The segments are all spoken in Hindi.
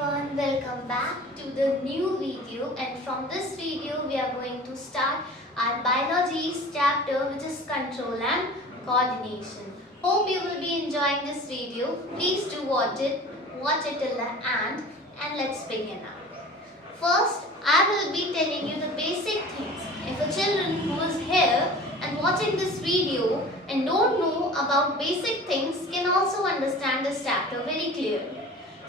everyone, welcome back to the new video, and from this video we are going to start our biology chapter, which is control and coordination. Hope you will be enjoying this video. Please do watch it till the end, and let's begin now. First, I will be telling you the basic things. If a children who is here and watching this video and don't know about basic things can also understand this chapter very clearly.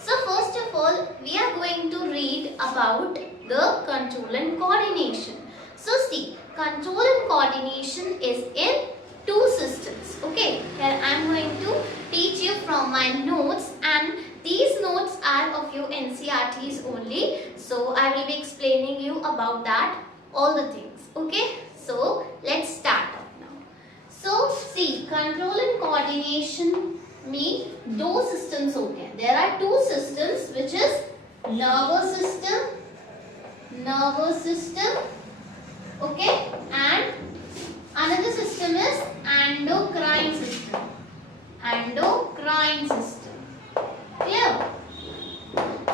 So first of all, we are going to read about the control and coordination. So see, control and coordination is in two systems. Okay, here I am going to teach you from my notes, and these notes are of your NCERTs only. So I will be explaining you about that, all the things. Okay, so let's start up now. So see, control and coordination में दो systems हो गए. There are two systems, which is nervous system, okay, and another system is endocrine system. Clear?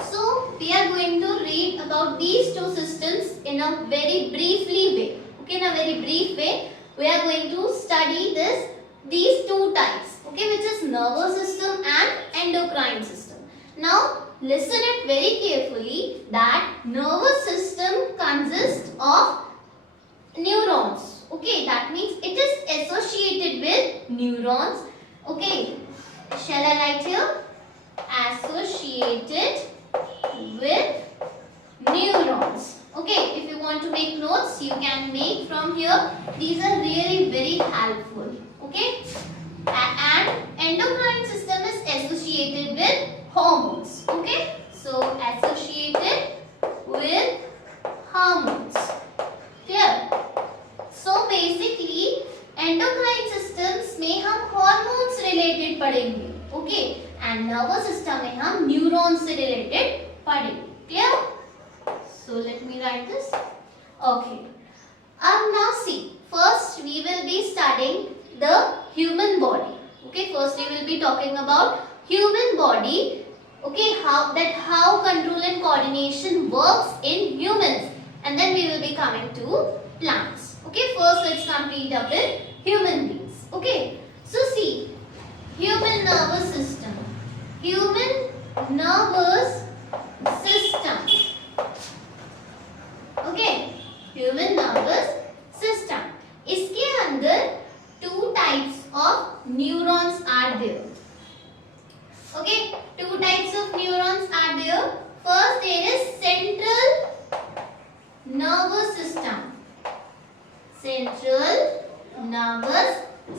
So we are going to read about these two systems in a very briefly way. Okay, in a very brief way, we are going to study these two types, okay, which is nervous system and endocrine system. Now listen it very carefully that nervous system consists of neurons. Okay, that means it is associated with neurons. Okay, shall I write here? Associated with neurons. Okay, if you want to make notes, you can make from here. These are really very helpful. Okay, and endocrine system is associated with hormones. Okay, so associated with hormones. Clear? So basically endocrine systems में हम hormones related पढ़ेंगे. Okay, and nervous system में हम neurons से related पढ़ेंगे. Clear? So let me write this. Okay. Now see, first we will be studying the human body. Okay, first we will be talking about human body. Okay, how control and coordination works in humans, and then we will be coming to plants. Okay, first let's complete up with human beings. Okay, so see, human nervous system. Okay, human nervous system. इसके अंदर two types of neurons are there. Okay, two types of neurons are there. First, there is central nervous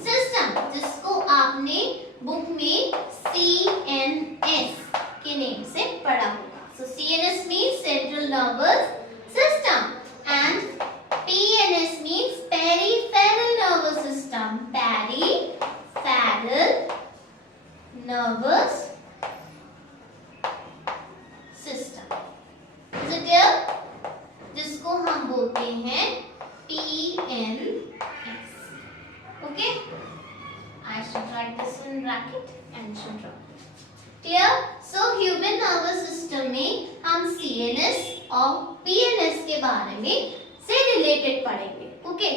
system. जिसको आपने बुक में CNS के नेम से पढ़ा होगा. So CNS means central nervous system, and PNS means peripheral nervous system. Peripheral nervous system. Is it clear? जिसको हम बोलते हैं PNS. Okay? I should write this in bracket and should draw. Clear? So human nervous system में हम CNS और PNS के बारे में से रिलेटेड पढ़ेंगे. ओके,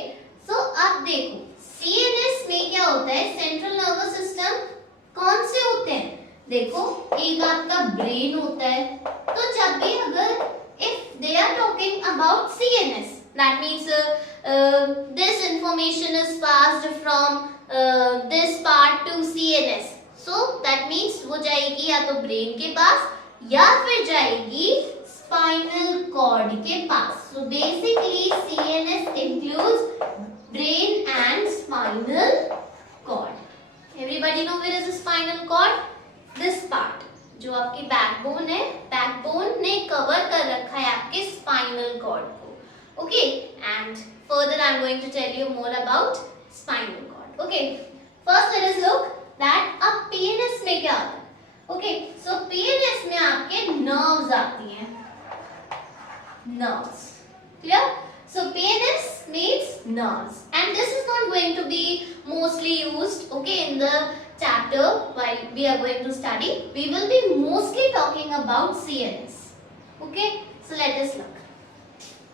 सो अब देखो CNS में क्या होता है. सेंट्रल नर्वस सिस्टम कौन से होते हैं? देखो, एक आपका ब्रेन होता है. तो जब भी अगर if they are talking about CNS, that means this information is passed from this part to CNS. So that means वो जाएगी या तो ब्रेन के पास या फिर जाएगी स्पाइनल कॉर्ड के पास. So basically CNS includes brain and spinal cord. Everybody know where is the spinal cord? This part जो आपकी बैकबोन है, बैकबोन ने कवर कर रखा है आपके स्पाइनल कॉर्ड को. Okay, and further I am going to tell you more about spinal cord. Okay, first let us look that अब PNS में क्या आता है. Okay, so PNS में आपके nerves आती हैं. Nerves. Clear? So PNS means nerves, and this is not going to be mostly used, okay, in the chapter, while we are going to study, we will be mostly talking about CNS. Okay, so let us look.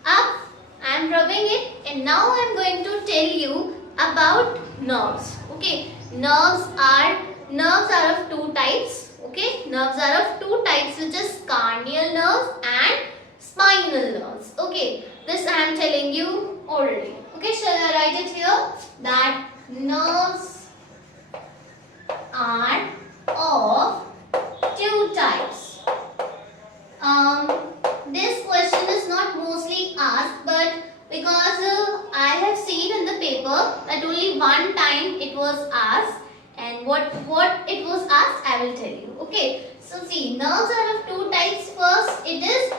Up, I am rubbing it, and now I am going to tell you about nerves. Okay, nerves are of two types. Okay, nerves are of two types, which is cranial nerves and spinal nerves. Okay, this I am telling you already. Okay, shall I write it here? That nerves are of two types. This question is not mostly asked, but because I have seen in the paper that only one time it was asked, and what it was asked I will tell you. Okay, so see, nerves are of two types. First, it is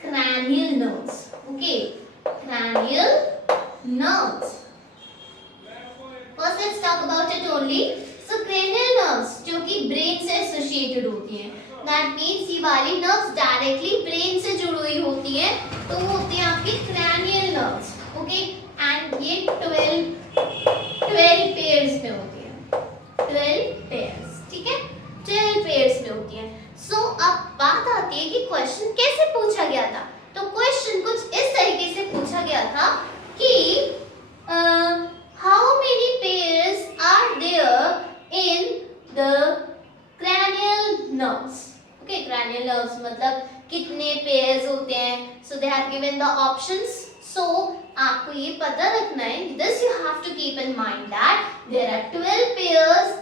cranial nerves. Okay, cranial nerves. First, let's talk about it only. So cranial nerves जो कि brain से associated होती हैं, that means ये वाली nerves directly brain से जुड़ी हुई होती हैं, तो वो होती हैं आपकी cranial nerves. Okay, and ये 12 pairs में होती हैं, 12 pairs. ठीक है, 12 pairs में होती हैं. So अब बात आती है कि question कैसे पूछा गया था. तो question कुछ इस तरीके से पूछा गया था कि how many pairs are there in the cranial nerves. Okay, cranial nerves मतलब कितने pairs होते हैं. So they have given the options. So आपको ये पता रखना है, this you have to keep in mind that there are 12 pairs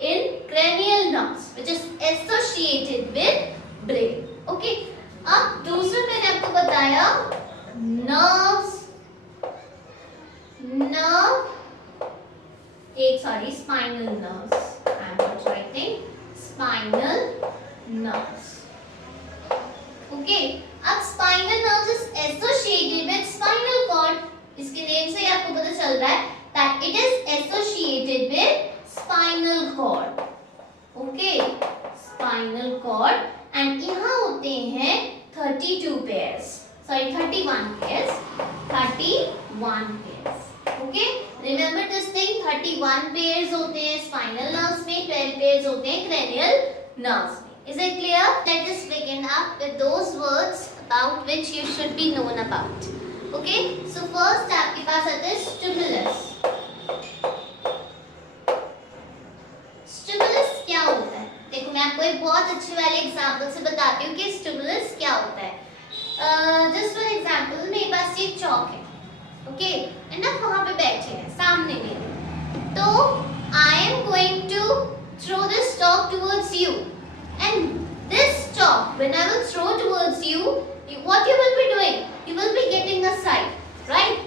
in cranial nerves which is associated with brain. Okay, अब दूसरा मैंने आपको बताया nerves, spinal nerves. I am not writing spinal nerves. Okay, अब spinal nerves is associated with spinal cord. इसके नेम से ही आपको पता चल रहा है that it is associated with spinal cord. Okay, spinal cord, and यहाँ होते हैं 32 pairs. Sorry, 31 pairs. 31 pairs. Okay, remember this thing. 31 pairs होते हैं spinal nerves में, 12 pairs होते हैं cranial nerves में. Is it clear? Let us begin up with those words about which you should be known about. Okay, so first आपके पास आता है stimulus. Stimulus क्या होता है? देखो मैं आपको एक बहुत अच्छी वाले एग्जाम्पल से बताती हूँ कि stimulus क्या होता है. Just for example, मेरे पास ये चौक है. Okay, and आप वहाँ पे बैठे हैं सामने मेरे. तो I am going to throw this chalk towards you, and this chalk, when I will throw towards you, what you will be doing? You will be getting a side, right?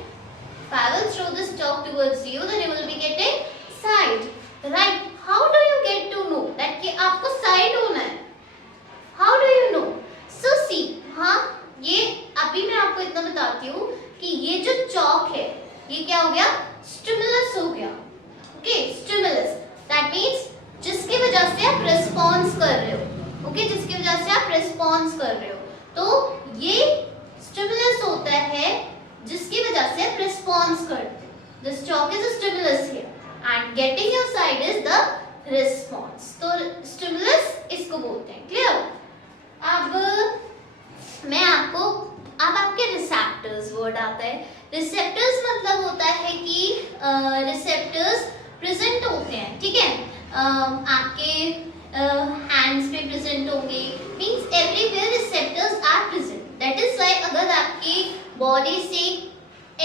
If I will throw this chalk towards you, then you will be getting side, right? How do you get to know that कि आपको side होना है? How do you know? So see, हाँ, ये अभी मैं आपको इतना बताती हूँ कि ये जो chalk है, ये क्या हो गया? Stimulus हो गया. Okay, stimulus. That means जिसकी वजह से आप response कर रहे हो. Okay, जिसकी वजह से आप response कर रहे हो. तो ये stimulus होता है जिसकी वजह से आप response करते हो. This chalk is a stimulus here, and getting your side is the response. तो stimulus इसको बोलते हैं. Clear? अब मैं आपको, अब आपके receptors word आता है. Receptors मतलब होता है कि receptors present होते हैं. ठीक है, आपके hands पे present होंगे. Means everywhere receptors are present. That is why अगर आपकी body से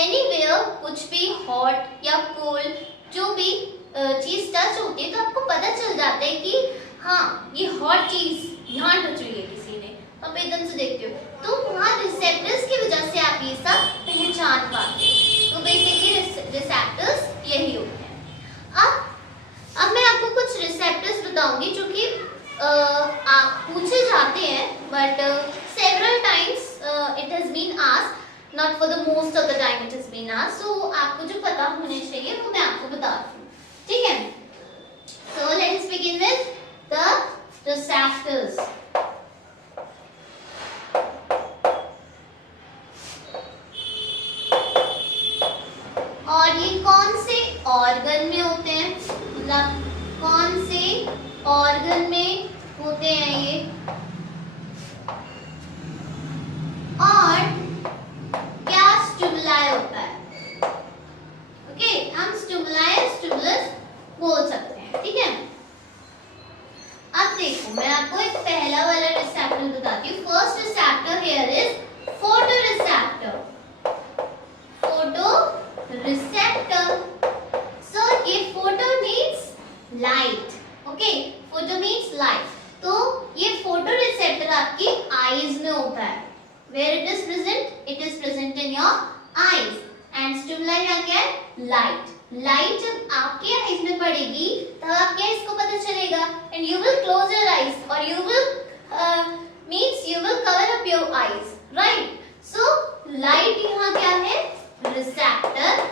anywhere कुछ भी hot या cold जो भी चीज टच होती है, तो आपको पता चल जाता है कि हाँ ये hot चीज यहाँ टच हुई है किसी ने. आप एकदम से देखते हो, तो वहाँ रिसेप्टर्स की वजह से आप ये सब पहचान पाते हैं. तो बेसिकली रिसेप्टर्स यही होते हैं. अब मैं आपको कुछ रिसेप्टर्स बताऊंगी जो कि आप पूछे जाते हैं, but several times it has been asked, not for the most of the time it has been asked. So आपको जो पता होने चाहिए वो मैं आपको बताती हूँ. ठीक है, so let's begin with the receptors. और ये कौन से ऑर्गन में होते हैं, मतलब कौन से आएगी तब आपके आईज को पता चलेगा and you will close your eyes और you will means you will cover up your eyes, right? So light यहाँ क्या है? रिसेप्टर,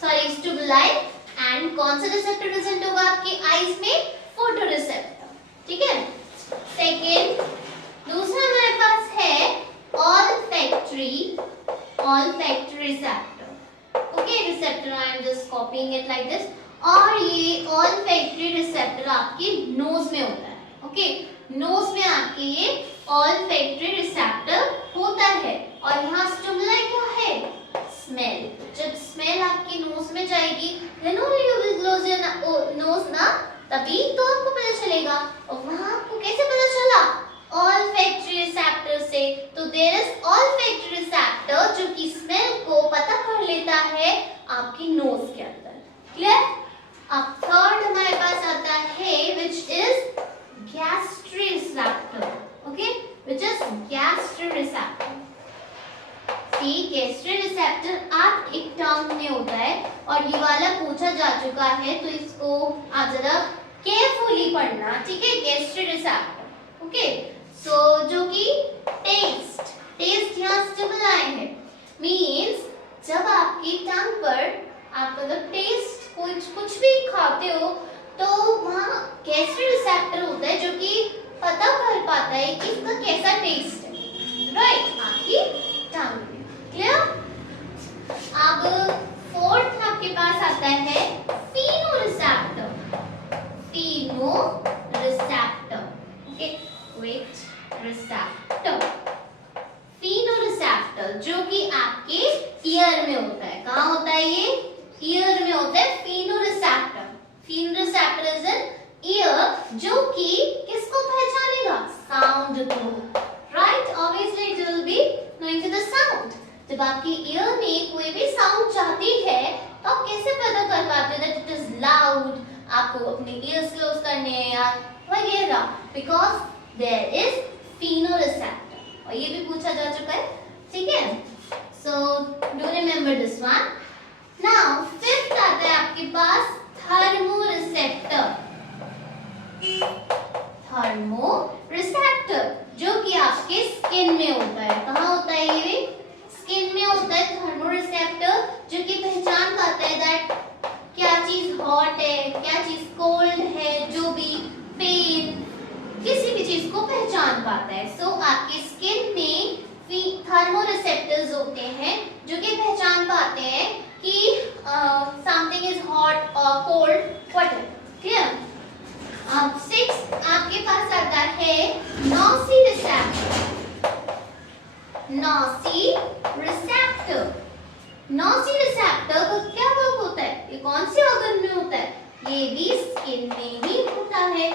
सॉरी स्टिमुलाई, एंड कौन सा रिसेप्टर प्रेजेंट होगा आपके आईज में? फोटो रिसेप्टर, ठीक है? सेकेंड, दूसरा हमारे पास है olfactory receptor. Okay, receptor I am just copying it like this. और ये olfactory receptor आपके नोज में होता है. ओके, नोज में आपके ये olfactory receptor होता है और यहाँ स्टिमुलाई क्या है? स्मेल. जब स्मेल आपकी नोज में जाएगी then only you will close your nose ना, तभी तो आपको पता चलेगा. और वहाँ आपको कैसे पता चला? olfactory receptor से. तो there is olfactory receptor जो कि स्मेल को पता कर लेता है आपकी नोज के अंदर. क्लियर? अब थर्ड हमारे पास आता है which is gastroreceptor. Okay, which is gastroreceptor. See, gastroreceptor आपके टंग में होता है और ये वाला पूछा जा चुका है तो इसको आप जरा केयरफुली पढ़ना, ठीक है? gastroreceptor. ओके, सो जो कि टेस्ट यहाँ स्टिमुलाई है. मींस जब आपकी टंग पर आप अगर टेस्ट कुछ भी खाते हो तो वहाँ गैस्ट्रोरेसेप्टर होता है जो कि पता कर पाता है कि इसका कैसा टेस्ट है, राइट? आपकी टंग में. क्लियर? अब फोर्थ आपके पास आता है फिनोरिसेप्टर. ओके, वेट, रिसेप्टर, फिनोरिसेप्टर जो कि आपके ईयर में होता है. कहाँ होता है ये? ईयर में होता है phonoreceptor. Phonoreceptor is an ear जो कि किसको पहचानेगा? साउंड को, right? Obviously it will be knowing to the sound. जब आपकी ईयर में कोई भी साउंड जाती है तो आप कैसे पता कर पाते हो दैट इट इज लाउड? आपको अपने ईयर्स क्लोज करने हैं या वगैरह, बिकॉज देयर इज फिनोरिसेप्टर. और ये भी पूछा जा चुका है, ठीक है? So do remember this one. Now fifth आता है आपके पास थर्मोरिसेप्टर. थर्मोरिसेप्टर जो कि आपके स्किन में होता है. कहाँ होता है ये? स्किन में होता है थर्मोरिसेप्टर जो कि पहचान पाता है दैट क्या चीज हॉट है, क्या चीज कोल्ड है, जो भी पेन, किसी भी चीज को पहचान पाता है. सो आपकी स्किन में थर्मोरिसेप्टर्स होते हैं जो कि पहचान पाते हैं कि समथिंग इज हॉट और कोल्ड, व्हाटएवर. क्लियर? अब सिक्स्थ आपके पास आता है नोसिरिसेप्टर. नोसिरिसेप्टर का क्या वर्क होता है? ये कौन से ऑर्गन में होता है? ये भी स्किन में ही होता है.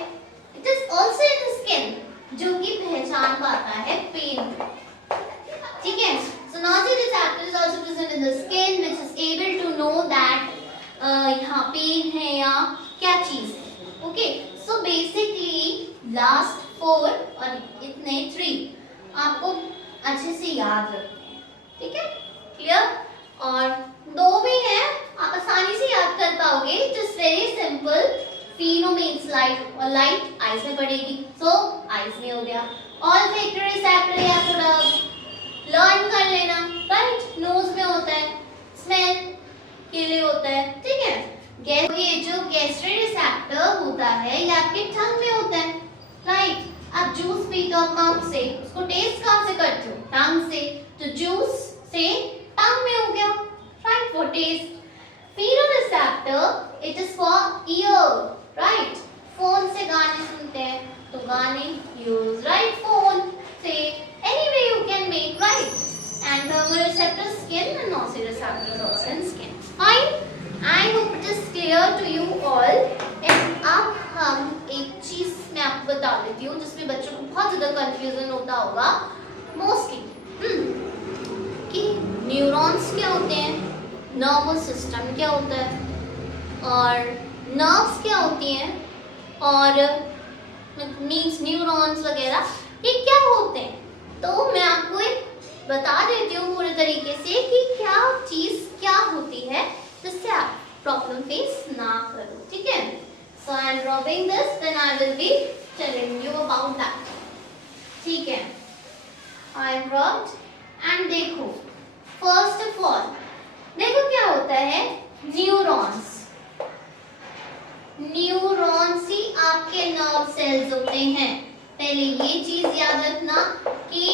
It is also in the skin जो कि पहचान पाता है पेन, ठीक है? So nociceptor is also present in the skin which is able to know that यहाँ पेन है या क्या चीज है. Okay, so basically last four और इतने 3 आपको अच्छे से याद रखने हैं, ठीक है? क्लियर? और 2 भी हैं, आप आसानी से याद कर पाओगे. Just very simple. Fino means light और लाइट आईज में पड़ेगी, सो आईज में हो गया. olfactory receptor या थोड़ा लर्न कर लेना, राइट? नोज में होता है, स्मेल के लिए होता है, ठीक है? ये जो गैस्ट्रोरेसेप्टर होता है ये आपके टंग में होता है, राइट? आप जूस पीते हो माउथ से, उसको टेस्ट कहाँ से करते हो? टंग से. तो जूस से टंग में हो गया, right? For taste. Phonoreceptor it is for ear, right? Phone से गाने सुनते हैं तो गाने यूज, राइट? फोन से any way you can make, right? And thermoreceptor skin and nociceptor is also in skin. Fine. I hope it is clear to you all. And अब हम एक चीज मैं आपको बता देती हूँ जिसमें बच्चों को बहुत ज्यादा कंफ्यूजन होता होगा मोस्टली, कि न्यूरॉन्स क्या होते हैं, नर्वस सिस्टम क्या होता है और नर्व्स क्या होती हैं और मींस न्यूरॉन्स वगैरह ये क्या होते हैं. तो मैं आपको एक बता देती हूँ पूरे तरीके से कि क्या चीज क्या होती है जिससे आप प्रॉब्लम फेस ना करो, ठीक है? सो rubbing this, then I will be telling you about that. ठीक है, I rubbed and देखो first of all देखो क्या होता है, न्यूरॉन्स ही आपके नर्व सेल्स होते हैं। पहले ये चीज याद रखना कि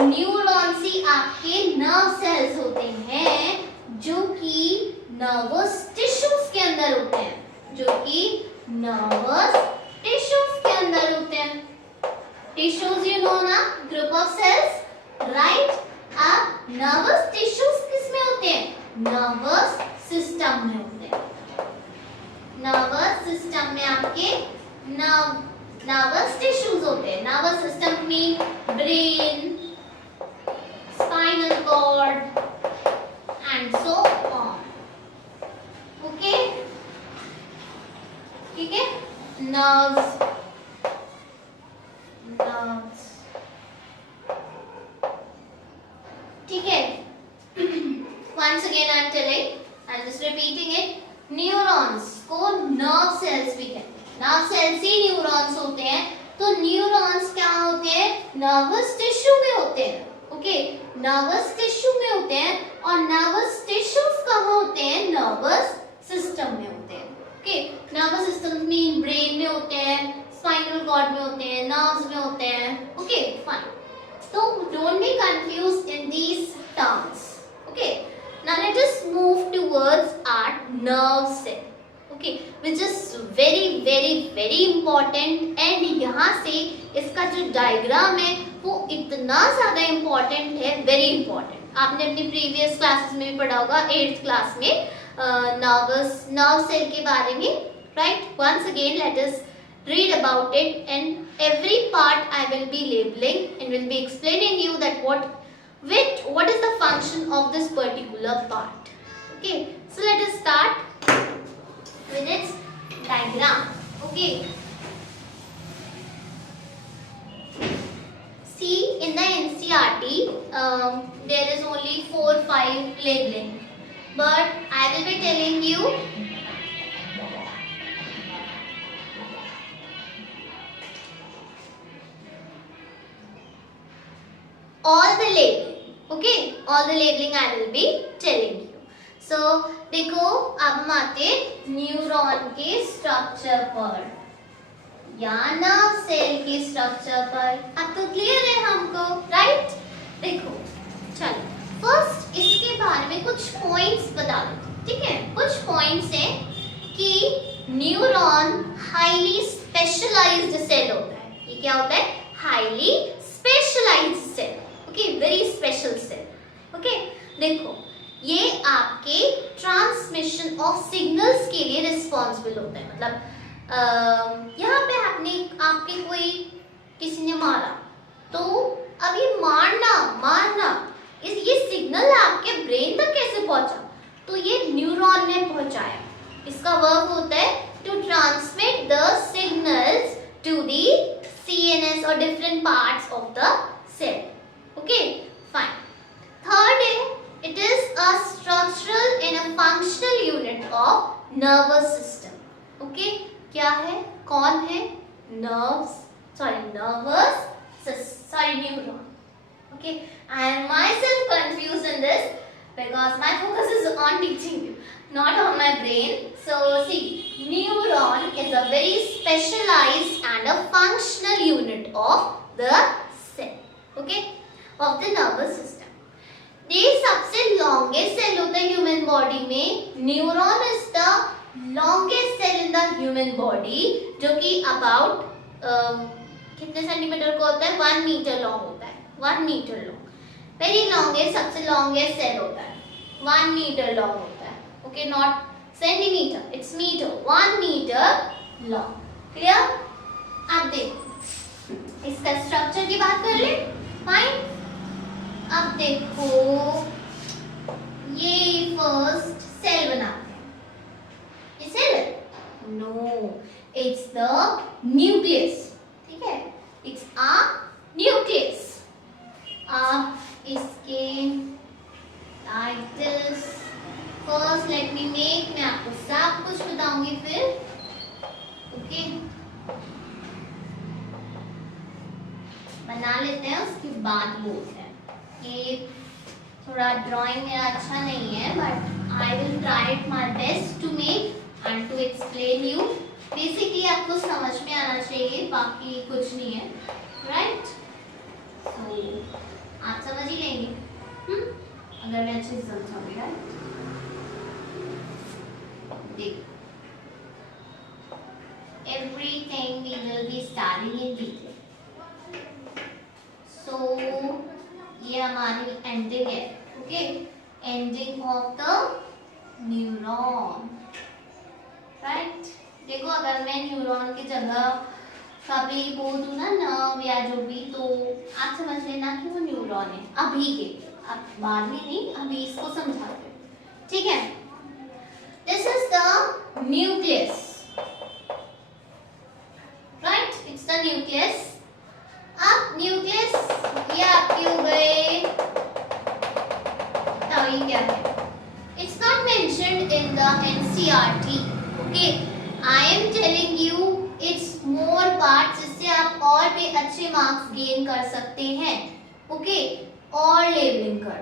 न्यूरॉन्स ही आपके नर्व सेल्स होते हैं जो कि नर्वस टिश्यूज के अंदर होते हैं, टिश्यूज यू नो ना, ग्रुप ऑफ सेल्स, राइट। अब नर्वस टिश्यूज किसमें होते हैं, नर्वस सिस्टम में होते हैं। नर्वस सिस्टम में आपके नर्वस टिश्यूज होते हैं। नर्वस सिस्टम में brain, spinal cord and so on. Okay, ठीक है, नर्व्स ठीक है। once again I am telling, I am just repeating it, neurons को नर्व सेल्स भी कहते हैं। नर्व सेल्स ही न्यूरॉन्स होते हैं। तो न्यूरॉन्स क्या होते हैं, नर्वस टिश्यू में होते हैं। ओके, नर्वस टिश्यू में होते हैं और नर्वस टिश्यूज कहाँ होते हैं, नर्वस सिस्टम में होते हैं। ओके, नर्वस सिस्टम में ब्रेन में होते हैं, स्पाइनल कॉर्ड में होते हैं, नर्व्स में होते हैं। ओके फाइन, तो don't be confused in these terms. Okay, now let us move towards our nerve cell, okay, which is very important, and यहाँ से इसका जो डायग्राम है वो इतना ज़्यादा इम्पोर्टेंट है, वेरी इम्पोर्टेंट। आपने अपनी प्रीवियस क्लासेस में भी पढ़ा होगा, 8th क्लास में नर्व सेल के बारे में, right. once again let us read about it, and every part I will be labeling and will be explaining you that what is the function of this particular part. Okay, so let us start with its diagram. Okay, see in the NCERT there is only 4-5 labeling, but I will be telling you all the labeling. Okay, all the labeling I will be telling you. So देखो अब हम आते न्यूरॉन के स्ट्रक्चर पर या नर्व सेल के स्ट्रक्चर पर। अब तो क्लियर है हमको, राइट। देखो चलो फर्स्ट इसके बारे में कुछ पॉइंट्स बता दो, ठीक है। कुछ पॉइंट्स हैं कि न्यूरॉन हाईली स्पेशलाइज्ड सेल होता है। ये क्या होता है, highly specialised cell. Okay, very special cell. Okay, देखो ये आपके ट्रांसमिशन ऑफ सिग्नल्स के लिए रिस्पॉन्सिबल होता है। मतलब यहाँ पे आपके कोई किसी ने मारा, तो अब ये मारना ये सिग्नल आपके ब्रेन तक कैसे पहुंचा, तो ये न्यूरॉन ने पहुंचाया। इसका वर्क होता है to transmit the signals to the CNS और different parts of the cell. Okay, fine. Third it is a structural and a functional unit of nervous system. Okay, क्या है, कौन है, neuron. Okay, I am myself confused in this because my focus is on teaching you, not on my brain. So see, neuron is a very specialized and a functional unit of the cell. Okay, of the nervous system. ये सबसे longest cell होता है ह्यूमन बॉडी में। Neuron is the longest cell in the human body, जो कि about कितने सेंटीमीटर का होता है, 1 मीटर लॉन्ग होता है। 1 मीटर लॉन्ग, वेरी लॉन्गेस्ट, सबसे लॉन्गेस्ट सेल होता है, 1 मीटर लॉन्ग होता है। Okay, not centimetre, it's metre, 1 metre long. Clear. अब देखो इसका स्ट्रक्चर की बात कर ले, फाइन। अब देखो ये फर्स्ट सेल बनाते हैं, ये सेल है, नो इट्स द न्यूक्लियस, ठीक है, इट्स अ न्यूक्लियस। अब इसके titles first let me make, मैं आपको सब कुछ बताऊंगी फिर। ओके बाद बोलते हैं। ये थोड़ा ड्राइंग मेरा अच्छा नहीं है, but I will try it my best to make and to explain you. Basically आपको समझ में आना चाहिए, बाकी कुछ नहीं है, राइट? सो आप समझ ही लेंगे अगर मैं अच्छे से समझाऊंगी, राइट? देखो, everything we will be studying in detail. So ये हमारी एंडिंग है, okay? Ending of the neuron, right? देखो, अगर मैं न्यूरॉन की जगह कभी बोल दूं ना नर्व या जो भी, तो आप समझ लेना कि वो न्यूरॉन है अभी के, अब बाद में नहीं, अभी इसको समझाते हैं, ठीक है? This is the nucleus, right? It's the nucleus. अब न्यूक्लियस ये आपके हो गए, तो ये क्या है? It's not mentioned in the NCERT, okay? I am telling you it's more parts, इससे आप और भी अच्छे मार्क्स गेन कर सकते हैं, ओके? और लेबलिंग कर,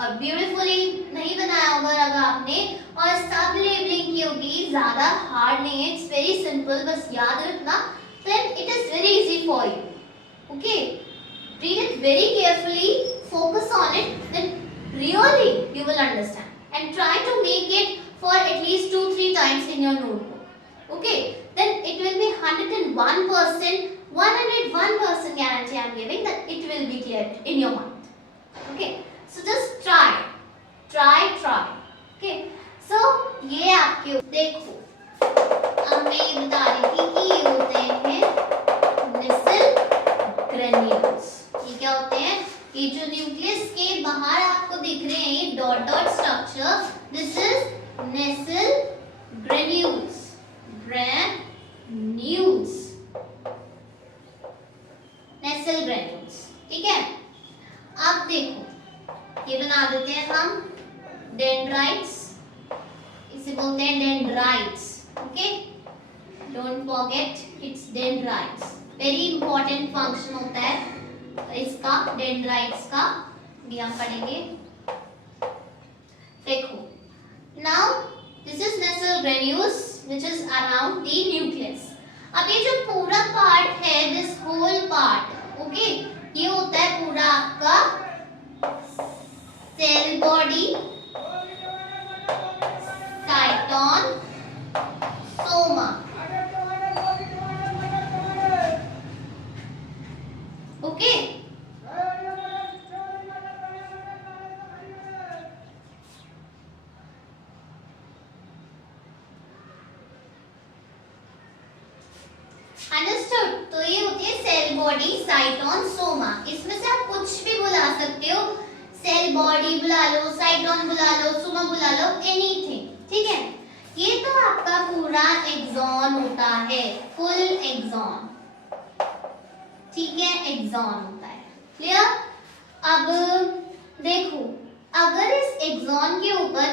और ब्यूटीफुली नहीं बनाया होगा अगर आपने, और सब लेबलिंग की होगी, ज्यादा हार्ड नहीं है, इट्स वेरी सिंपल, बस याद रखना, then it is very easy for you, okay? Read it very carefully, focus on it, then really you will understand, and try to make it for at least 2-3 times in your notebook, okay? Then it will be 101%, 101% guarantee I am giving that it will be clear in your mind, okay? So just try, okay? So ये आपके, देखो अब मैं ये बता रही थी कि ये होते हैं नेसल ग्रेन्यूल्स। ये क्या होते हैं? ये जो न्यूक्लियस के बाहर आपको दिख रहे हैं, ये dot dot structure, this is nasal granules, nasal granules, ठीक है? अब देखो, ये बना देते हैं हम डेंड्राइट्स, इसे बोलते हैं dendrites, okay? Don't forget it's dendrites, very important function होता है इसका, डेंड्राइट्स का, भी हम पढ़ेंगे। देखो, now this is nasal granules which is around the nucleus. अब ये जो पूरा पार्ट है, दिस होल पार्ट, ओके, ये होता है पूरा आपका cell body, cyton, soma, okay? Understood? तो ये होती है सेल बॉडी, साइटोन, सोमा। इसमें से आप कुछ भी बुला सकते हो, सेल बॉडी बुला लो, साइटोन बुला लो, सोमा बुला लो, एनीथिंग, ठीक है? ये तो आपका पूरा एक्सॉन होता है, फुल एक्सॉन, ठीक है? एक्सॉन होता है, क्लियर? अब देखो, अगर इस एक्सॉन के ऊपर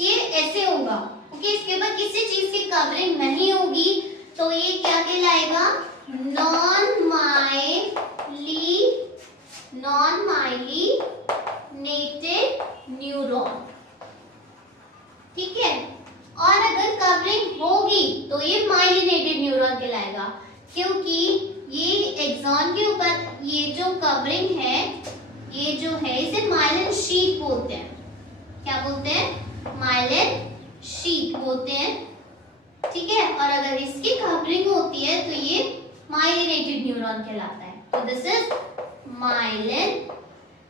ये ऐसे होगा, ओके, इसके ऊपर किसी चीज की कवरिंग नहीं होगी, तो ये क्या कहलाएगा? नॉन माइलिनेटेड न्यूरॉन, ठीक है? और अगर कवरिंग होगी तो ये माइलिनेटेड न्यूरॉन कहलाएगा, क्योंकि ये एक्सॉन के ऊपर ये जो कवरिंग है, ये जो है, इसे माइलिन शीट बोलते हैं। क्या बोलते हैं? माइलिन शीट बोलते हैं, ठीक है? और अगर इसकी कवरिंग होती है तो ये माइलिनेटेड न्यूरॉन कहलाता है। तो this is myelin,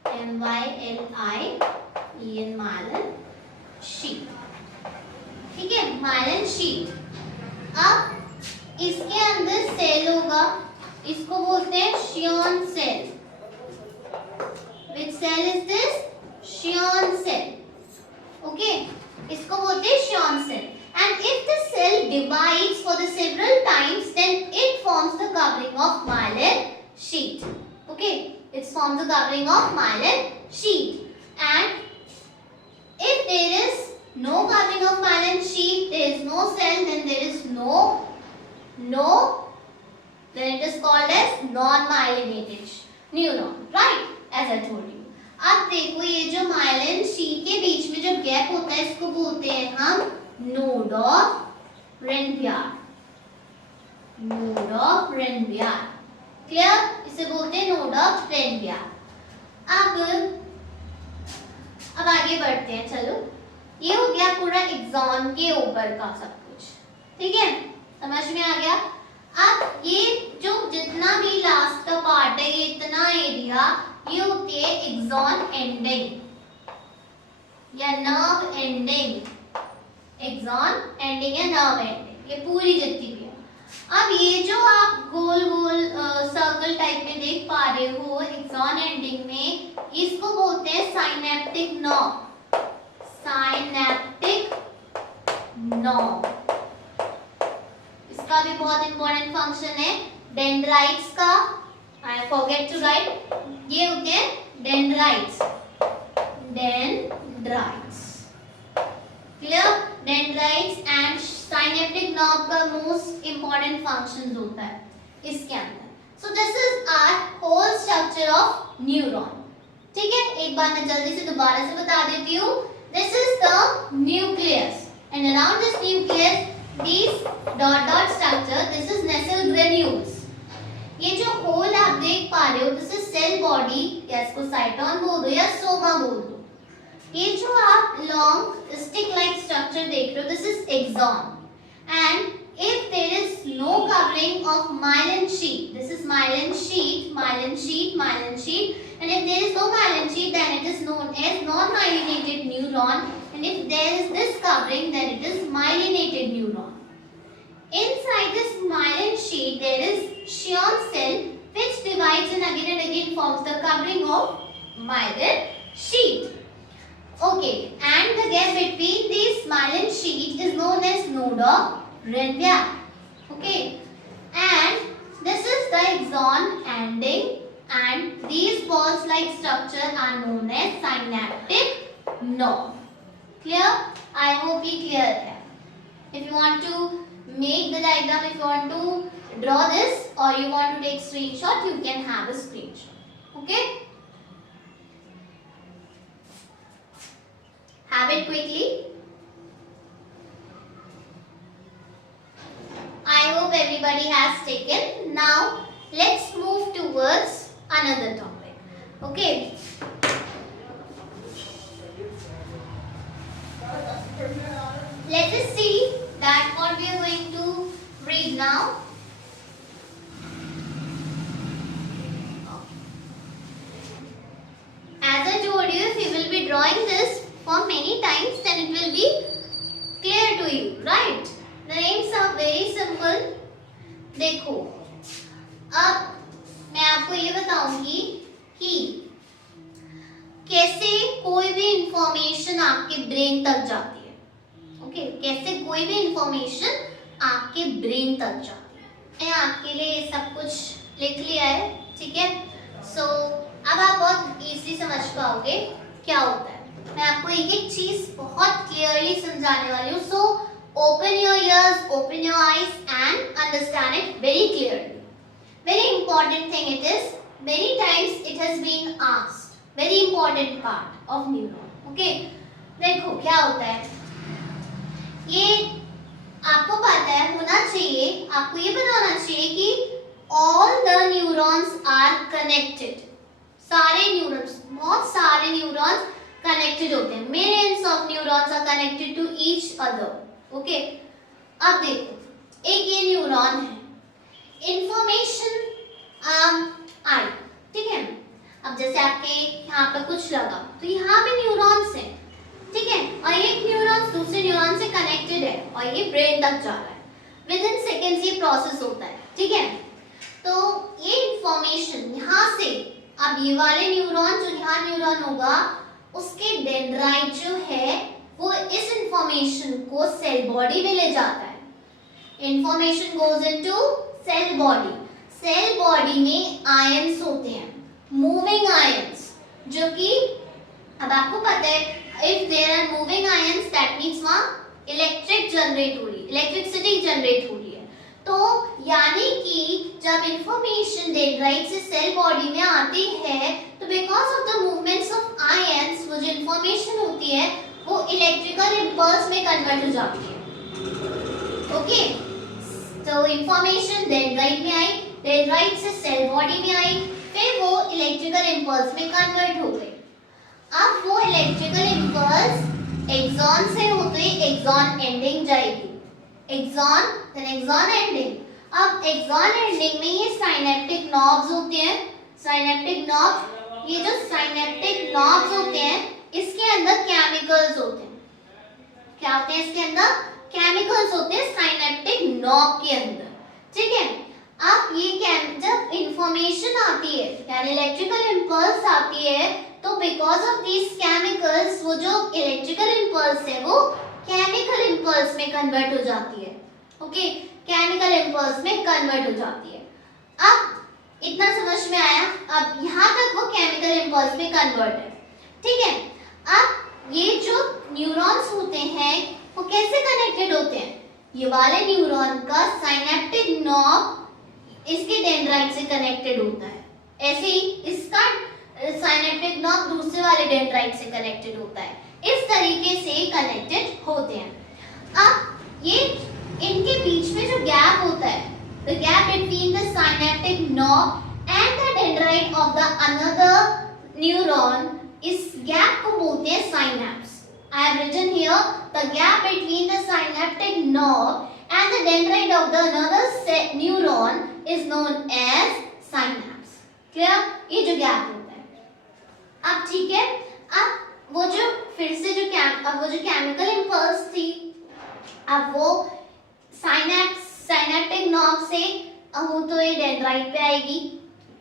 MYLIN, myelin sheath, ठीक है? Myelin sheath. अब इसके अंदर सेल होगा, इसको बोलते हैं शियॉन cell. Which cell is this? Schwann cell. Okay, इसको बोलते हैं Schwann cell. And if the cell divides for the several times, then it forms the covering of myelin sheet. Okay, it forms the covering of myelin sheet. And if there is no covering of myelin sheet, there is no cell, then there is then it is called as non-myelinated. Neuron, right, as I told you. अब देखो ये जो माइलिन शीट के बीच में जो गैप होता है इसको बोलते हैं हम node of Ranvier, node of Ranvier, clear, इसे बोलते हैं नोड ऑफ रेनबियर। अब आगे बढ़ते हैं, चलो, ये हो गया पूरा एक्सॉन के ऊपर का सब कुछ, ठीक है, समझ में आ गया। अब ये जो जितना भी लास्ट का पार्ट है, ये इतना एरिया, ये होती है एक्सॉन एंडिंग या नर्व एंडिंग, एक्सॉन एंडिंग या नर्व एंडिंग, ये पूरी जितनी भी है। अब ये जो आप गोल गोल सर्कल टाइप में देख पा रहे हो एक्सॉन एंडिंग में, इसको बोलते हैं साइनेप्टिक नर्व, साइनेप्टिक नर्व। इसका भी बहुत इंपॉर्टेंट फंक्शन है। डेंड्राइट्स का, आई फॉरगेट टू राइट, ये होते हैं dendrites, dendrites, clear, dendrites and synaptic nerve का मोस्ट इंपॉर्टेंट फंक्शन होता है इसके अंदर। So this is our whole structure of neuron, ठीक है। एक बार मैं जल्दी से दोबारा से बता देती हूँ। This is the nucleus and around this nucleus these dot structure, this is nasal granules। ये जो होल आप देख पा रहे हो दिस इज सेल बॉडी, या इसको साइटोन बोल दो या सोमा बोल दो। ये जो आप लॉन्ग स्टिक लाइक स्ट्रक्चर देख रहे हो this is axon and if there is no covering of myelin sheath, this is myelin sheath, myelin sheath, myelin sheath, and if there is no myelin sheath then it is known as non-myelinated neuron, and if there is this covering then it is myelinated neuron. Inside this myelin sheath there is Schwann cell which divides and again forms the covering of myelin sheath. Okay, and the gap between this myelin sheath is known as node of Ranvier. Okay, and this is the axon ending, and these balls-like structure are known as synaptic nerve. Clear? I hope you clear है. If you want to make the diagram, if you want to draw this, or you want to take screenshot, you can have a screenshot. Okay? Have it quickly. I hope everybody has taken. Now let's move towards another topic. Okay. Let us see that what we are going to read now. As I told you, if you will be drawing this for many times, then it will be clear to you, right? The names are very simple. देखो, अब मैं आपको ये बताऊंगी कि कैसे कोई भी इंफॉर्मेशन आपके ब्रेन तक जाती है। ओके, कैसे कोई भी इंफॉर्मेशन आपके ब्रेन तक जाती है। मैं आपके लिए ये सब कुछ लिख लिया है, ठीक है। सो अब आप बहुत इजीली समझ पाओगे क्या होता है। मैं आपको एक एक चीज बहुत क्लियरली समझाने वाली हूँ। सो open your ears, open your eyes and understand it very clearly. Very important thing it is. Many times it has been asked. Very important part of neuron. Okay? देखो क्या होता है, ये आपको पता है, होना चाहिए, आपको ये बताना चाहिए कि all the neurons are connected. सारे न्यूरॉन्स, बहुत सारे न्यूरॉन्स कनेक्टेड होते हैं. Millions of neurons are connected to each other. Okay, अब देखो एक ये न्यूरॉन है, इंफॉर्मेशन आई, ठीक है। अब जैसे आपके यहाँ पे कुछ लगा तो यहाँ पे न्यूरॉन्स हैं, ठीक है, और एक न्यूरॉन दूसरे न्यूरॉन से कनेक्टेड है और ये ब्रेन तक जा रहा है। विद इन सेकेंड्स ये प्रोसेस होता है, ठीक है। तो ये इंफॉर्मेशन यहाँ से, अब ये वाले न्यूरॉन जो यहाँ न्यूरॉन होगा उसके डेंड्राइट जो है वो इस इंफॉर्मेशन को सेल बॉडी में ले जाता है। Information goes into cell body. Cell body में आयंस होते हैं, मूविंग आयंस, जो कि अब आपको पता है if there are moving ions that means वहां इलेक्ट्रिक जनरेट हो रही है, इलेक्ट्रिसिटी जनरेट हो रही है। तो यानी कि जब इंफॉर्मेशन डेंड्राइट से सेल बॉडी में आती है तो because of the movements of ions वो जो इंफॉर्मेशन होती है वो इलेक्ट्रिकल इंपल्स में कन्वर्ट हो जाती है। ओके, तो इंफॉर्मेशन डेंड्राइट में आई, डेंड्राइट से सेल बॉडी में आई, फिर वो इलेक्ट्रिकल इंपल्स में कन्वर्ट हो गई। अब वो इलेक्ट्रिकल इंपल्स एक्सॉन से होते एक्सॉन एंडिंग जाएगी, एक्सॉन देन एक्सॉन एंडिंग। अब एक्सॉन एंडिंग में ये साइनेप्टिक नॉब्स होते हैं, साइनेप्टिक नॉब्स, ये जो साइनेप्टिक नॉब्स होते हैं इसके अंदर केमिकल्स होते हैं। क्या होते हैं इसके अंदर? केमिकल्स होते हैं साइनेप्टिक नॉब के अंदर, ठीक है। अब ये जब इंफॉर्मेशन आती है यानी इलेक्ट्रिकल इंपल्स आती है तो बिकॉज ऑफ दीज केमिकल्स वो जो इलेक्ट्रिकल इंपल्स है वो केमिकल इंपल्स में कन्वर्ट हो जाती है। ओके, केमिकल इंपल्स में कन्वर्ट हो जाती है। अब इतना समझ में आया? अब यहाँ तक वो केमिकल इंपल्स में कन्वर्ट है, ठीक है। अब ये जो न्यूरॉन्स होते हैं वो कैसे कनेक्टेड होते हैं? ये वाले न्यूरॉन का साइनेप्टिक नॉब इसके डेंड्राइट से कनेक्टेड होता है, ऐसे ही इसका साइनेप्टिक नॉब दूसरे वाले डेंड्राइट से कनेक्टेड होता है। इस तरीके से कनेक्टेड होते हैं। अब ये इनके बीच में जो गैप होता है, the gap between the synaptic knob and the dendrite of the another neuron, इस गैप को बोलते हैं synapse. I have written here the gap between the synaptic knob and the dendrite of the another neuron is known as synapse. Clear? ये जो गैप होता है। अब ठीक है, अब वो जो फिर से जो केमिकल इंपल्स थी, अब वो साइनेप्टिक नॉब से वो तो ये डेंड्राइट पे आएगी,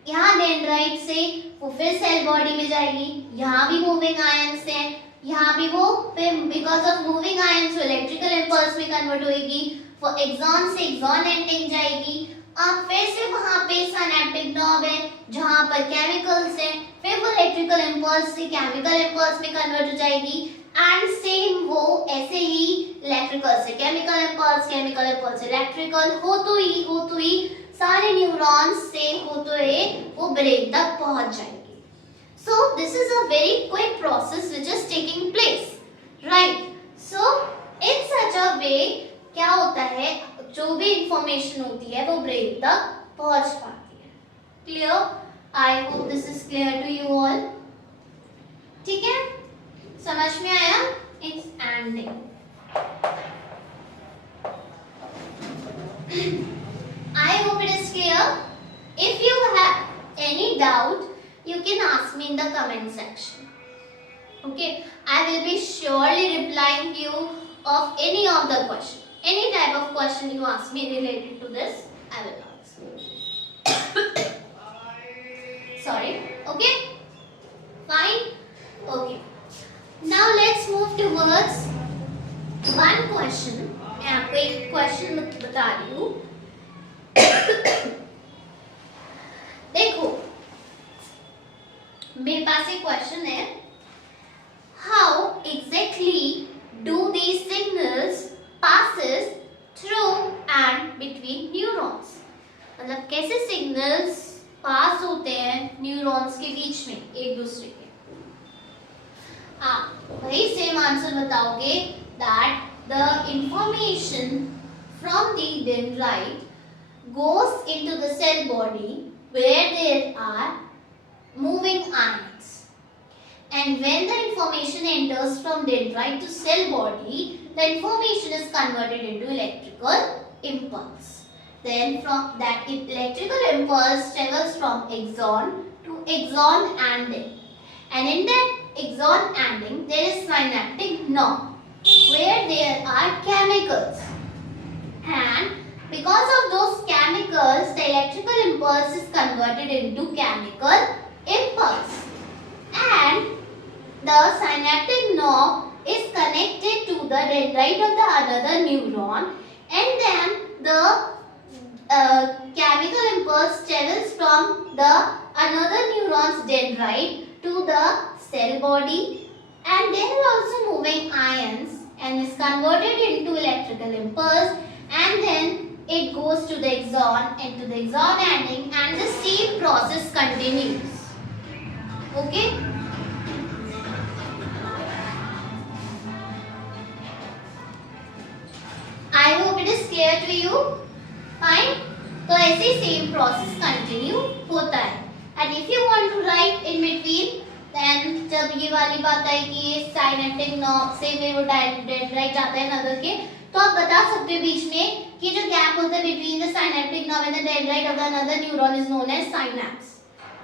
यहाँ डेंड्राइट से वो फिर सेल बॉडी में जाएगी, यहाँ भी मूविंग आयंस है, यहाँ भी वो फिर because of moving ions electrical impulse में कन्वर्ट होएगी, वो एक्सॉन से एक्सॉन एंडिंग जाएगी। अब फिर से वहाँ पे सिनेप्टिक नॉब है जहाँ पर केमिकल्स हैं, फिर वो इलेक्ट्रिकल इंपल्स से केमिकल इंपल्स में कन्वर्ट हो जाएगी एंड सेम वो ऐसे ही इलेक्ट्रिकल से केमिकल इंपल्स इलेक्ट्रिकल होते ही सारे न्यूरॉन्स से होते हुए वो ब्रेन तक पहुँच जाएगी। So this is a very quick process which is taking place, right? So in such a way क्या होता है, जो भी इंफॉर्मेशन होती है वो ब्रेन तक पहुंच पाती है। Clear? I hope this is clear to you all. ठीक है, समझ में आया? It's ending. I hope it is clear. If you have any doubt, you can ask me in the comment section. Okay, I will be surely replying you of any of the question, any type of question you ask me related to this, I will answer. Sorry. Okay, fine. Okay, now let's move towards one question. मैं आपको एक क्वेश्चन बता रही हूँ। देखो, मेरे पास एक क्वेश्चन है, how exactly do these signals passes through and between neurons? मतलब कैसे सिग्नल्स पास होते हैं न्यूरॉन्स के बीच में एक दूसरे के। आप वही सेम आंसर बताओगे that the information from the dendrite goes into the cell body where there are moving ions, and when the information enters from dendrite to cell body, the information is converted into electrical impulse. Then from that electrical impulse travels from axon to axon ending, and in that axon ending there is synaptic knob where there are chemicals, and because of those chemicals the electrical impulse is converted into chemical impulse, and the synaptic knob is connected to the dendrite of the another neuron, and then the chemical impulse travels from the another neuron's dendrite to the cell body, and there are also moving ions and is converted into electrical impulse, and then it goes to the axon, into the axon ending, and the same process continues. Okay? I hope it is clear to you. Fine. तो ऐसे सेम प्रोसेस कंटिन्यू होता है. And if you want to write in between, then जब ये वाली बात आई कि ये साइनेप्टिक नर्व से फिर वो डेंड्राइट जाता है नर्व के, तो आप बता सकते हो बीच में कि जो गैप होता है between the synaptic nerve and the dendrite of the another neuron is known as synapse,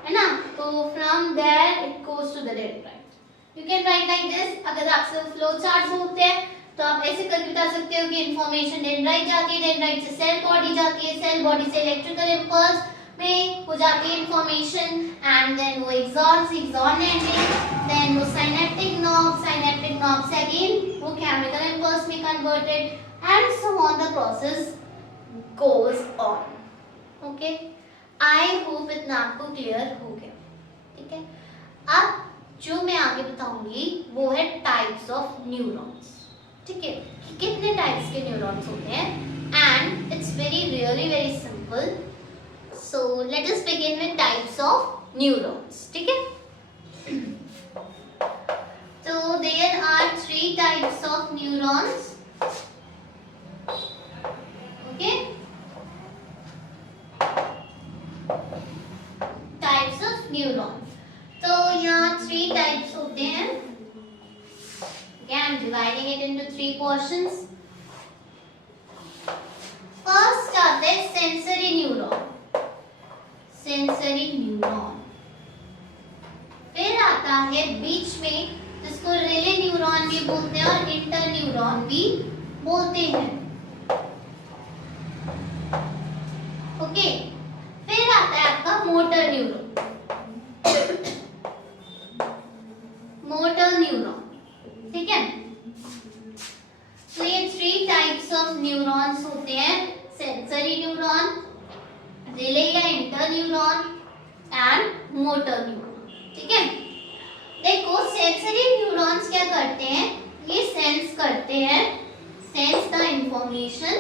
है ना. तो from there it goes to the dendrite. You can write like this. अगर आपसे फ्लो चार्ट होते हैं तो आप ऐसे करके बता सकते हो कि इंफॉर्मेशन डेंड्राइट जाती है, डेंड्राइट से सेल बॉडी जाती है, सेल बॉडी से इलेक्ट्रिकल इंपल्स में हो जाती है इंफॉर्मेशन, एंड देन वो एक्सॉन से एक्सॉन एंडिंग, देन वो साइनेप्टिक नर्व से अगेन वो केमिकल इंपल्स में converted, and so on the process goes on. Okay, I hope इतना आपको क्लियर हो गया. ठीक है, अब जो मैं आगे बताऊंगी वो है टाइप्स ऑफ न्यूरॉन्स. ठीक है, कि कितने टाइप्स के न्यूरॉन्स होते हैं, and it's really very simple. So let us begin with types of neurons. ठीक है, तो there are 3 types of neurons. Okay, types of neuron. तो यहाँ 3 टाइप्स होते हैं. Okay, I'm dividing it into 3 portions. First आता है sensory neuron. फिर आता है बीच में जिसको रिले न्यूरॉन भी बोलते हैं और इंटर न्यूरॉन भी बोलते हैं. ओके, फिर आता है आपका मोटर न्यूरॉन. ठीक है, तो ये 3 टाइप्स ऑफ न्यूरॉन्स होते हैं. सेंसरी न्यूरॉन, रिले या inter neuron, and motor neuron. ठीक है, देखो सेंसरी न्यूरॉन्स क्या करते हैं, ये सेंस करते हैं, सेंस द इंफॉर्मेशन,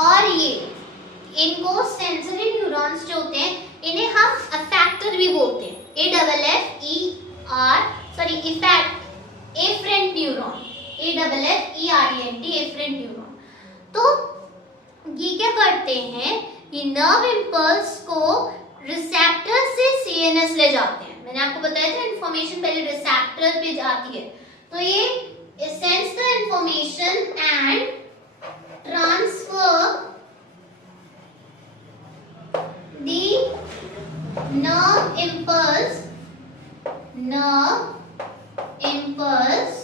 और ये इनको सेंसरी न्यूरॉन्स जो होते हैं इन्हें हम अफेक्टर भी बोलते हैं. Efferent neuron, efferent neuron. तो ये क्या करते हैं, ये नर्व इंपल्स को रिसेप्टर से सीएनएस ले जाते हैं. मैंने आपको बताया था इंफॉर्मेशन पहले रिसेप्टर पे जाती है, तो ये sense the information and transfer the nerve impulse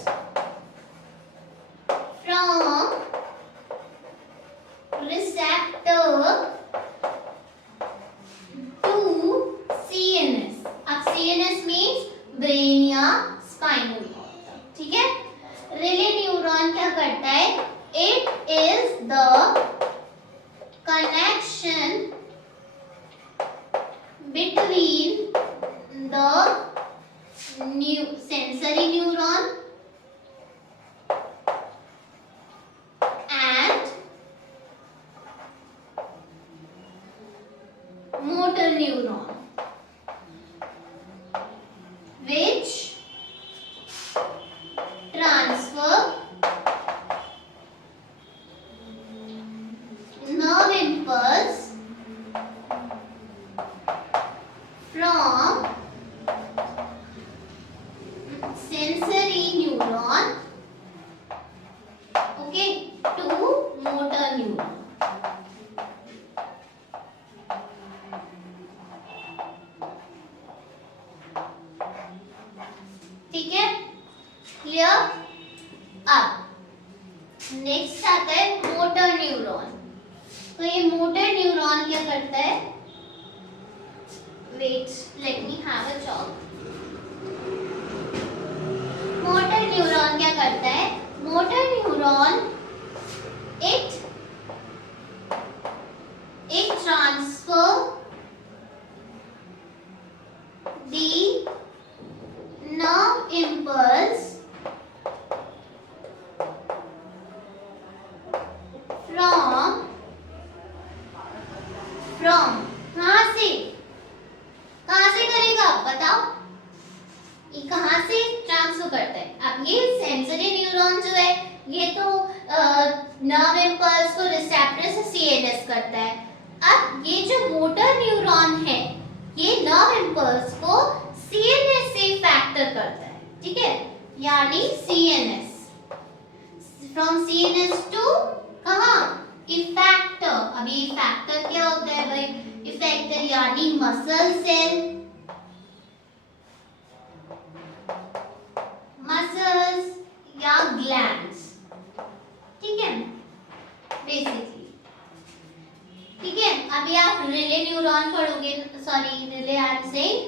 from receptor to CNS. अब CNS means brain या spinal cord. ठीक है, रिले न्यूरॉन क्या करता है, it is the connection between the sensory neuron and motor neuron, which transfer nerve impulse from sensory neuron, okay, to motor neuron. ठीक है, क्लियर. अब नेक्स्ट आता है मोटर न्यूरॉन. तो ये मोटर न्यूरॉन क्या करता है, wait let me have a chalk. Motor neuron क्या करता है, मोटर न्यूरॉन it transfer ये सेंसरी न्यूरॉन जो है ये तो नर्व इम्पल्स को रिसेप्टर से सीएनएस करता है। अब ये जो मोटर न्यूरॉन है ये नर्व इम्पल्स को सीएनएस से फैक्टर करता है, ठीक है, यानी सीएनएस फ्रॉम सीएनएस टू कहाँ इफेक्टर। अब ये इफेक्टर क्या होता है भाई, इफेक्टर यानी मसल सेल, मसल्स या ग्लैंड्स, ठीक है बेसिकली, ठीक है। अभी आप रिले न्यूरॉन पढ़ोगे, sorry relay I am saying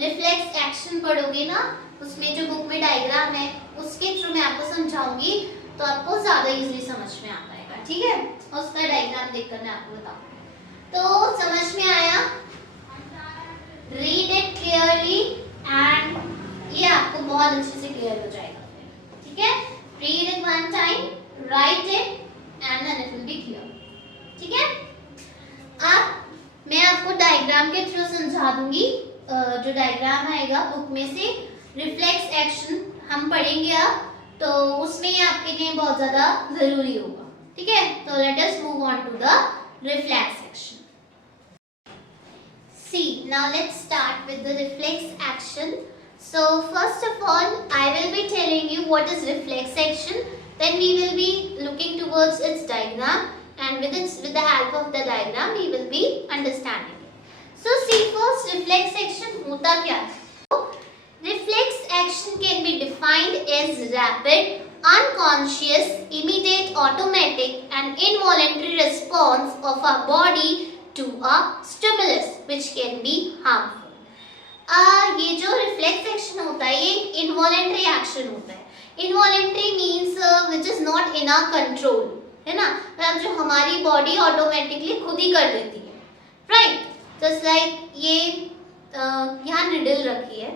reflex action पढ़ोगे ना, उसमें जो बुक में डायग्राम है उसके थ्रू मैं आपको समझाऊंगी तो आपको ज्यादा इजीली समझ में आ पाएगा, ठीक है। उसका डायग्राम देखकर मैं आपको बताऊंगी। तो समझ में आया, रीड इट क्लियरली एंड ये आपको बहुत अच्छे से क्लियर हो जाएगा, ठीक है। Read it one time, write it and then it will be clear, ठीक है। अब मैं आपको डायग्राम के थ्रू समझा दूंगी। जो डायग्राम आएगा बुक में से रिफ्लेक्स एक्शन हम पढ़ेंगे अब, तो उसमें ये आपके लिए बहुत ज्यादा जरूरी होगा, ठीक है। तो let us move on to the reflex action. See, now let's start with the reflex action. So first of all, I will be telling you what is reflex action. Then we will be looking towards its diagram, and with the help of the diagram, we will be understanding it. So see first, reflex action होता क्या है? Reflex action can be defined as rapid, unconscious, immediate, automatic, and involuntary response of our body to a stimulus which can be harmful. ये जो रिफ्लेक्स एक्शन होता है ये इनवॉलेंट्री एक्शन होता है। Involuntary means which is not in our control, है ना, मतलब जो हमारी बॉडी ऑटोमेटिकली खुद ही कर देती है, राइट। जस्ट लाइक ये यहाँ निडल रखी है,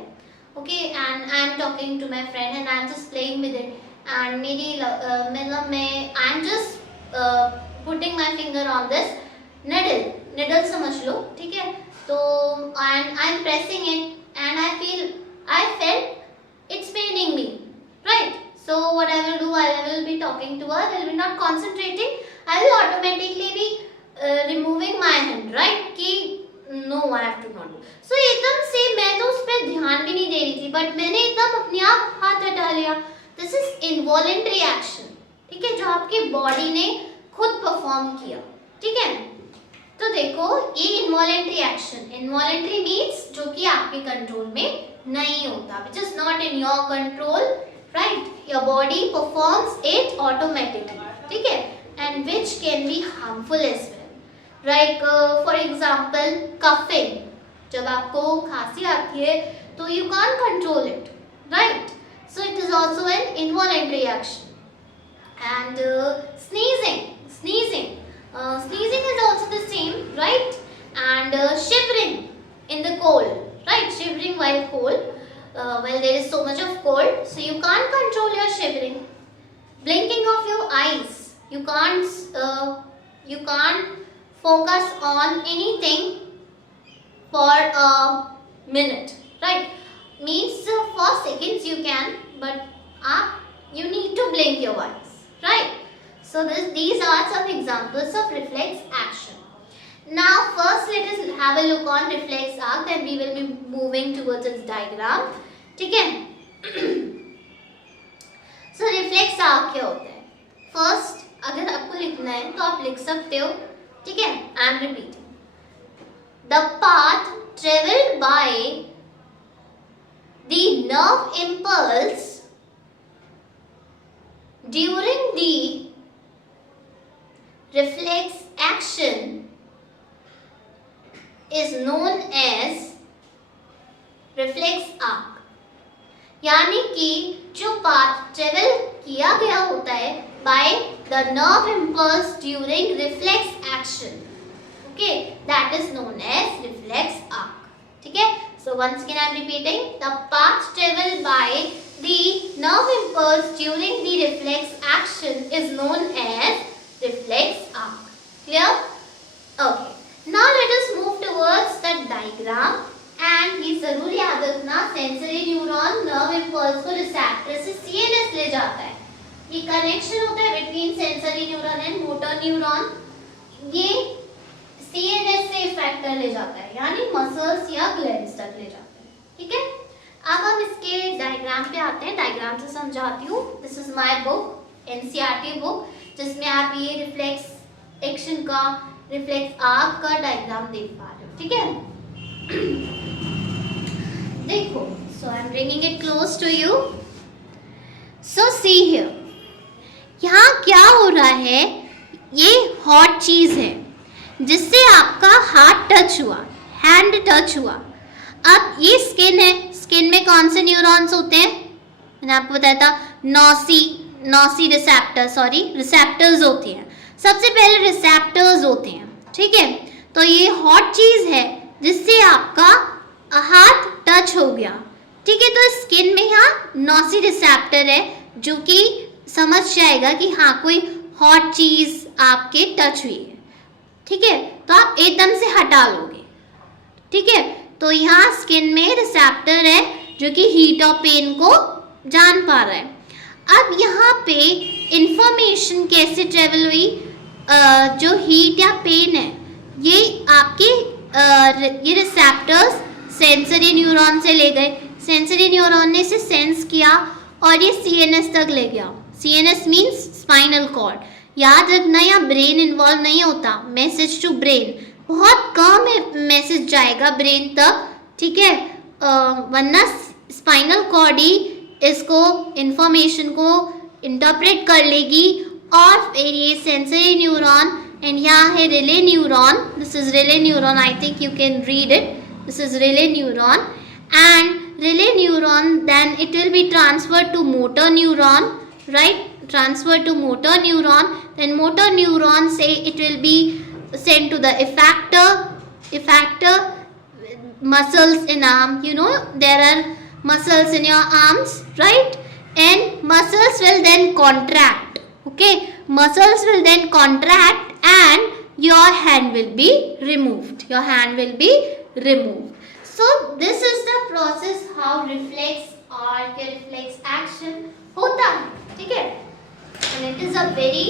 okay, and I am talking to my friend and I am just playing with it, and मेरी मतलब मैं I am just putting my finger on this needle समझ लो, ठीक है। तो and I am pressing it and I felt it's paining me, right. So what I will do, I will be talking to her, I will be not concentrating, I will automatically be removing my hand, right, कि no I have to not do. So एकदम से मैं तो उस पर ध्यान भी नहीं दे रही थी, बट मैंने एकदम अपने आप हाथ हटा लिया। This is involuntary action, ठीक है, जो आपकी बॉडी ने खुद परफॉर्म किया, ठीक है। तो देखो ये इनवॉलेंट्री एक्शन, इनवॉलेंट्री मीन्स जो कि आपके कंट्रोल में नहीं होता, which is not in your control, right, your body performs it automatically, ठीक है, and which can be harmful as well, like for example coughing, जब आपको खांसी आती है तो you can't control it, right, so it is also an involuntary action. And sneezing is also the same, right, and shivering in the cold, right, shivering while cold, while there is so much of cold, so you can't control your shivering. Blinking of your eyes, you can't focus on anything for a minute, right, means for seconds you can, but you need to blink your eyes, right. So these are some examples of reflex action. Now first let us have a look on reflex arc, then we will be moving towards its diagram, ठीक है। So reflex arc क्या होता है? First अगर आपको लिखना है तो आप लिख सकते हो, ठीक है। I am repeating. The path traveled by the nerve impulse during the reflex action is known as reflex arc, यानी कि जो पाथ ट्रेवल किया गया होता है by the nerve impulse during reflex action, okay, that is known as reflex arc, ठीक है। So once again I am repeating, the path traveled by the nerve impulse during the reflex action is known as reflex arc, clear? Okay, now let us move towards the diagram, and ये जरूर याद रखना, सेंसरी न्यूरॉन नर्व इम्पल्स को रिसेप्टर ले जाता है। ये कनेक्शन होता है between sensory neuron and motor neuron, ये सीएनएस से इफेक्टर ले जाता है, यानी मसल्स या ग्लैंड्स तक ले जाता है। ठीक है, अब हम इसके डायग्राम पे आते हैं, डायग्राम से समझाती हूँ। This is my book, NCERT book, जिसमें आप ये रिफ्लेक्स एक्शन का, रिफ्लेक्स आर्क का डायग्राम देख पा रहे हो। ठीक है, देखो, so I am bringing it close to you. So see here, यहाँ क्या हो रहा है, ये हॉट चीज है जिससे आपका हाथ टच हुआ, हैंड टच हुआ। अब ये स्किन है, स्किन में कौन से न्यूरॉन्स होते हैं, मैंने आपको बताया था, नॉसी रिसेप्टर्स होते हैं। सबसे पहले रिसेप्टर्स होते हैं। ठीक है, तो ये हॉट चीज है जिससे आपका हाथ टच हो गया। ठीक है, तो स्किन में यहाँ नॉसी रिसेप्टर है जो कि समझ जाएगा कि हाँ कोई हॉट चीज आपके टच हुई है। ठीक है, तो आप एकदम से हटा लोगे। ठीक है, तो यहाँ स्किन में रिसेप्टर है जो कि हीट और पेन को जान पा रहा है। अब यहाँ पे इंफॉर्मेशन कैसे ट्रेवल हुई, जो हीट या पेन है ये आपके ये रिसेप्टर्स सेंसरी न्यूरॉन से ले गए, सेंसरी न्यूरॉन ने इसे सेंस किया और ये सीएनएस तक ले गया। CNS means spinal cord. याद रखना, यहाँ ब्रेन इन्वॉल्व नहीं होता, मैसेज टू ब्रेन, बहुत कम मैसेज जाएगा ब्रेन तक। ठीक है, वरना स्पाइनल कॉर्ड ही इसको इंफॉर्मेशन को इंटरप्रेट कर लेगी और फिर ये सेंसरी न्यूरॉन, एंड यहाँ है relay neuron, this is relay neuron, I think you can read it, this is relay neuron, and relay neuron then it will be transferred to motor neuron, right, transferred to motor neuron, then motor neuron say it will be sent to the effector muscles in arm, you know there are muscles in your arms, right, and muscles will then contract. Okay, muscles will then contract and your hand will be removed, your hand will be removed. So this is the process how reflex arc या reflex action होता है। ठीक है, and it is a very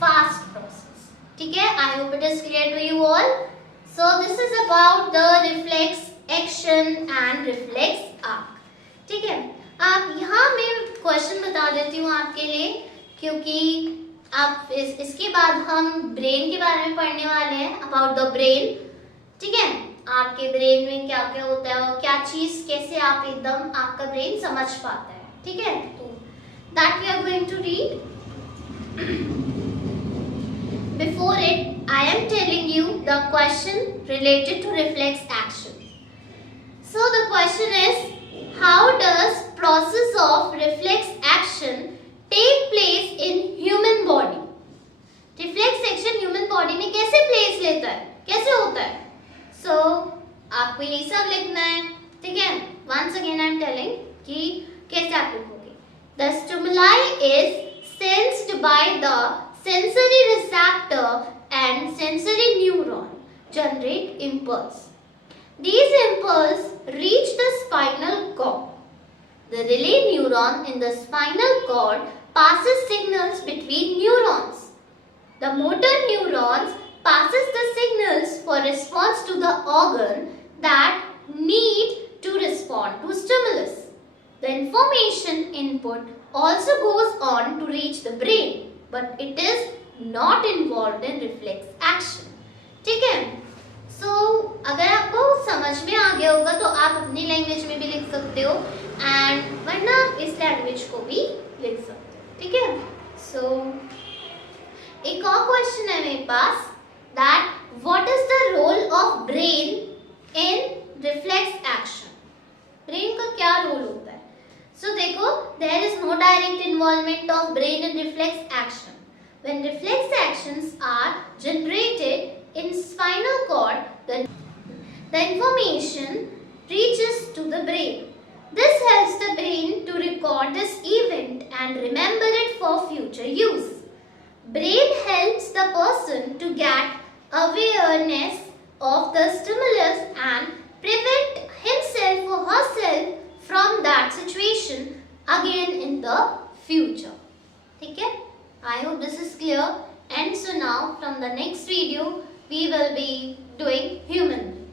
fast process. ठीक है, I hope it is clear to you all. So this is about the reflex action and reflex arc. ठीक है, आप यहाँ मैं क्वेश्चन बता देती हूँ आपके लिए, क्योंकि आप इसके बाद हम ब्रेन के बारे में पढ़ने वाले हैं, अबाउट द ब्रेन। ठीक है, आपके ब्रेन में क्या क्या होता है और क्या चीज कैसे आप एकदम आपका ब्रेन समझ पाता है। ठीक है, तो that we are going to read. Before it I am telling you the question related to reflex action. So the question is, how does process of reflex action take place in human body. Reflex action human body में कैसे प्लेस लेता है, कैसे होता है। So, आपको ये सब लिखना है। ठीक है, once again I am telling कि कैसे आप लिखोगे। The stimuli is sensed by the sensory receptor and sensory neuron generate impulse. These impulse reach the spinal cord. The relay neuron in the spinal cord passes signals between neurons. The motor neurons passes the signals for response to the organ that need to respond to stimulus. The information input also goes on to reach the brain, but it is not involved in reflex action. ठीक है, so अगर आपको समझ में आ गया होगा तो आप अपनी लैंग्वेज में भी लिख सकते हो, एंड वरना इस लैंग्वेज को भी लिख सकते हो। ठीक है, so एक और क्वेश्चन है मेरे पास, that what is the role of brain in reflex action. brain का क्या रोल होता है। so देखो, there is no direct involvement of brain in reflex action. when reflex actions are generated in spinal cord, the information reaches to the brain. This helps the brain to record this event and remember it for future use. Brain helps the person to get awareness of the stimulus and prevent himself or herself from that situation again in the future. ठीक है? I hope this is clear. And so now from the next video we will be doing human.